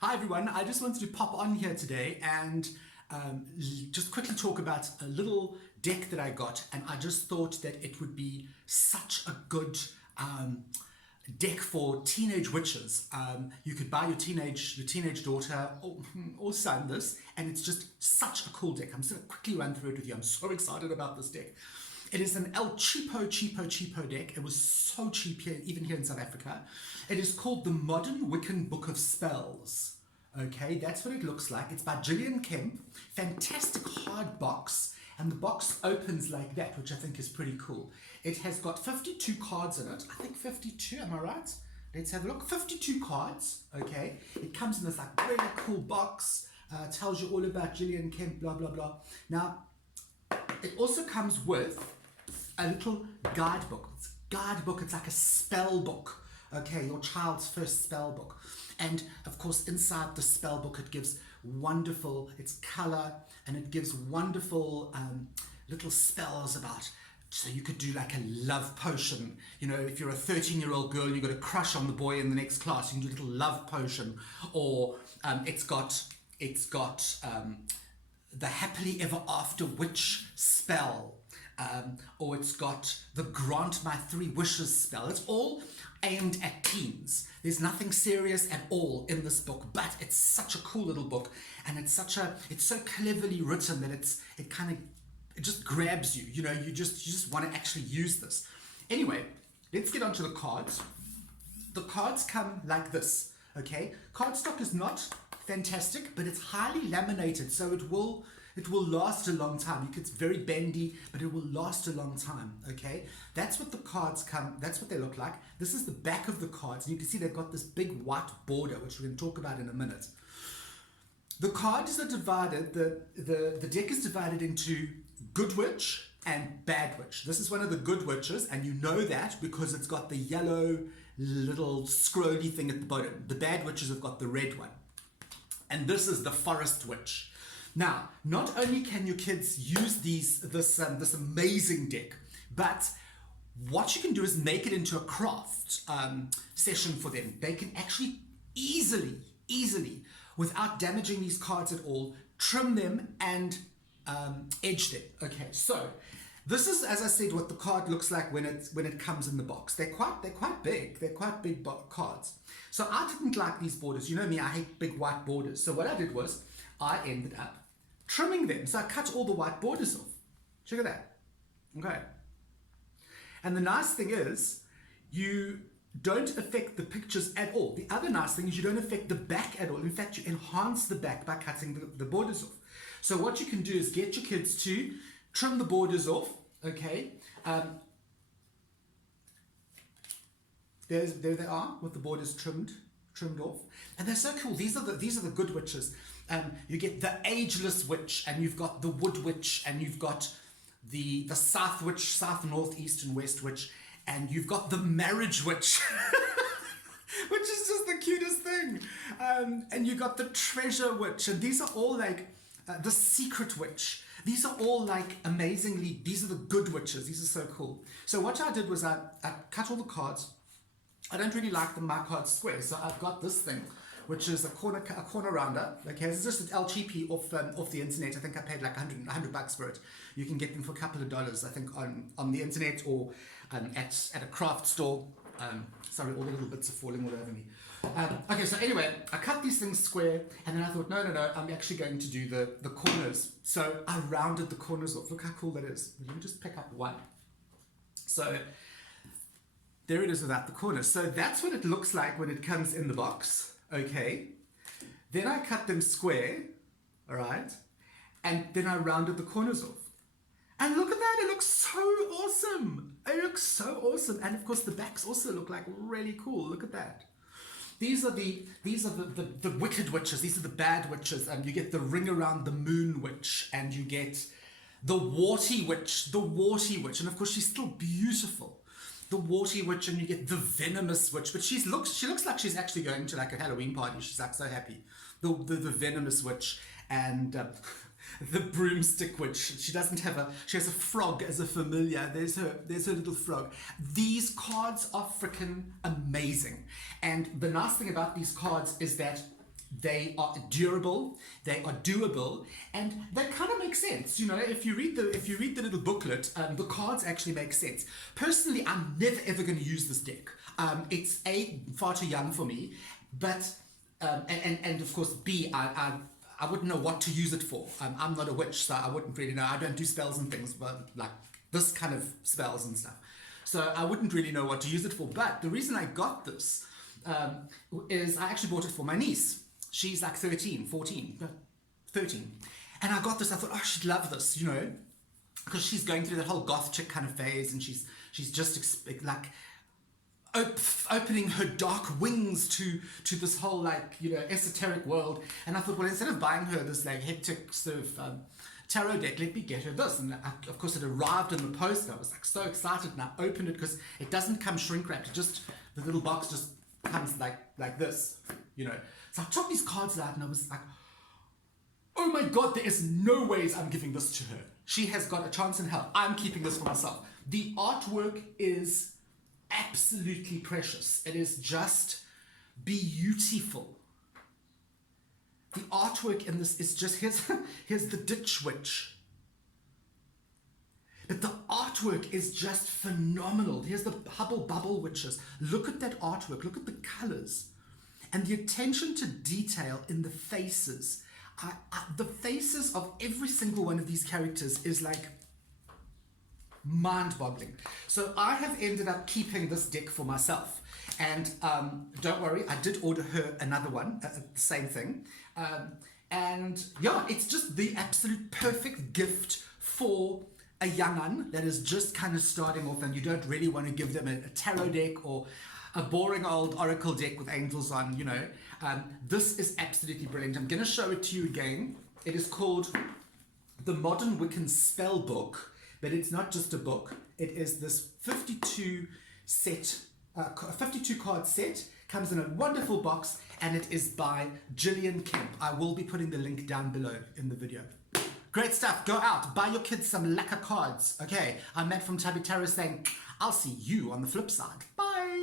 Hi everyone, I just wanted to pop on here today and just quickly talk about a little deck that I got, and I just thought that it would be such a good deck for teenage witches. You could buy your teenage daughter or son this, and it's just such a cool deck. I'm just going to quickly run through it with you. I'm so excited about this deck. It is an El cheapo deck. It was so cheap here, even here in South Africa. It is called the Modern Wiccan Book of Spells. Okay, that's what it looks like. It's by Gillian Kemp. Fantastic hard box. And the box opens like that, which I think is pretty cool. It has got 52 cards in it. I think 52, am I right? Let's have a look. 52 cards, okay? It comes in this like really cool box. Tells you all about Gillian Kemp, blah, blah, blah. Now, it also comes with a little guidebook. It's like a spell book. Okay, your child's first spell book. And of course, inside the spell book, it gives wonderful, it's color, and it gives wonderful little spells about. So you could do like a love potion. You know, if you're a 13-year-old girl, you've got a crush on the boy in the next class, you can do a little love potion. Or it's got the happily ever after witch spell. Or it's got the grant my 3 wishes spell. It's all aimed at teens. There's nothing serious at all in this book, but it's such a cool little book, and it's so cleverly written that it just grabs you. You know, you just want to actually use this. Anyway, let's get onto the cards. The cards come like this. Okay, cardstock is not fantastic, but it's highly laminated, so it will last a long time. It's very bendy, but it will last a long time, okay? That's what the cards come, that's what they look like. This is the back of the cards, and you can see they've got this big white border, which we're going to talk about in a minute. The cards are divided, the deck is divided into good witch and bad witch. This is one of the good witches, and you know that because it's got the yellow little scrolly thing at the bottom. The bad witches have got the red one. And this is the forest witch. Now, not only can your kids use this amazing deck, but what you can do is make it into a craft session for them. They can actually easily, without damaging these cards at all, trim them and edge them. Okay, so this is, as I said, what the card looks like when it comes in the box. They're quite big. They're quite big cards. So I didn't like these borders. You know me, I hate big white borders. So what I did was I ended up trimming them. So I cut all the white borders off. Check at that. Okay. And the nice thing is you don't affect the pictures at all. The other nice thing is you don't affect the back at all. In fact, you enhance the back by cutting the borders off. So what you can do is get your kids to trim the borders off. Okay. There they are with the borders trimmed off, and they're so cool. These are the good witches. You get the ageless witch, and you've got the wood witch, and you've got the south witch, south, north, east, and west witch, and you've got the marriage witch, which is just the cutest thing. And you got the treasure witch, and these are all like the secret witch. These are all like amazingly. These are the good witches. These are so cool. So what I did was I cut all the cards. I don't really like my cards square, so I've got this thing, which is a corner rounder. Okay, this is just an LGP off the internet. I think I paid like $100 for it. You can get them for a couple of dollars, I think, on the internet or at a craft store. Sorry, all the little bits are falling all over me. Okay, so anyway, I cut these things square, and then I thought, no, I'm actually going to do the corners. So I rounded the corners off. Look how cool that is. Let me just pick up one. So there it is without the corners. So that's what it looks like when it comes in the box, okay? Then I cut them square, all right? And then I rounded the corners off. And look at that, it looks so awesome. It looks so awesome. And of course the backs also look like really cool. Look at that. These are the wicked witches. These are the bad witches. And you get the ring around the moon witch, and you get the warty witch, and of course she's still beautiful. The warty witch, and you get the venomous witch, but she looks like she's actually going to like a Halloween party. She's like so happy. The venomous witch, and the broomstick witch. She has a frog as a familiar. There's her little frog. These cards are freaking amazing. And the nice thing about these cards is that They are durable, they are doable, and that kind of makes sense. You know, if you read the little booklet, the cards actually make sense. Personally, I'm never ever going to use this deck. It's far too young for me, but and of course I wouldn't know what to use it for. I'm not a witch, so I wouldn't really know. I don't do spells and things, but like this kind of spells and stuff. So I wouldn't really know what to use it for. But the reason I got this is I actually bought it for my niece. She's like 13, 14, 13. And I got this, I thought, oh, she'd love this, you know, because she's going through that whole goth chick kind of phase, and she's just like opening her dark wings to this whole, like, you know, esoteric world. And I thought, well, instead of buying her this like hectic sort of tarot deck, let me get her this. And of course it arrived in the post, and I was like so excited, and I opened it because it doesn't come shrink wrapped. It just, the little box just comes like this, you know. So I took these cards out and I was like, oh my God, there is no ways I'm giving this to her. She has got a chance in hell. I'm keeping this for myself. The artwork is absolutely precious. It is just beautiful. The artwork in this is just, here's the Ditch Witch. But the artwork is just phenomenal. Here's the Hubble Bubble Witches. Look at that artwork. Look at the colors. And the attention to detail in the faces. The faces of every single one of these characters is like mind-boggling. So I have ended up keeping this deck for myself. And don't worry, I did order her another one, the same thing. And yeah, it's just the absolute perfect gift for a young un that is just kind of starting off, and you don't really want to give them a tarot deck or a boring old oracle deck with angels on, you know. This is absolutely brilliant. I'm going to show it to you again. It is called The Modern Wiccan Spell Book, but it's not just a book. It is this 52 card set, comes in a wonderful box, and it is by Gillian Kemp. I will be putting the link down below in the video. Great stuff. Go out, buy your kids some lacquer cards. Okay, I'm Matt from Tabby Tarot saying, I'll see you on the flip side. Bye.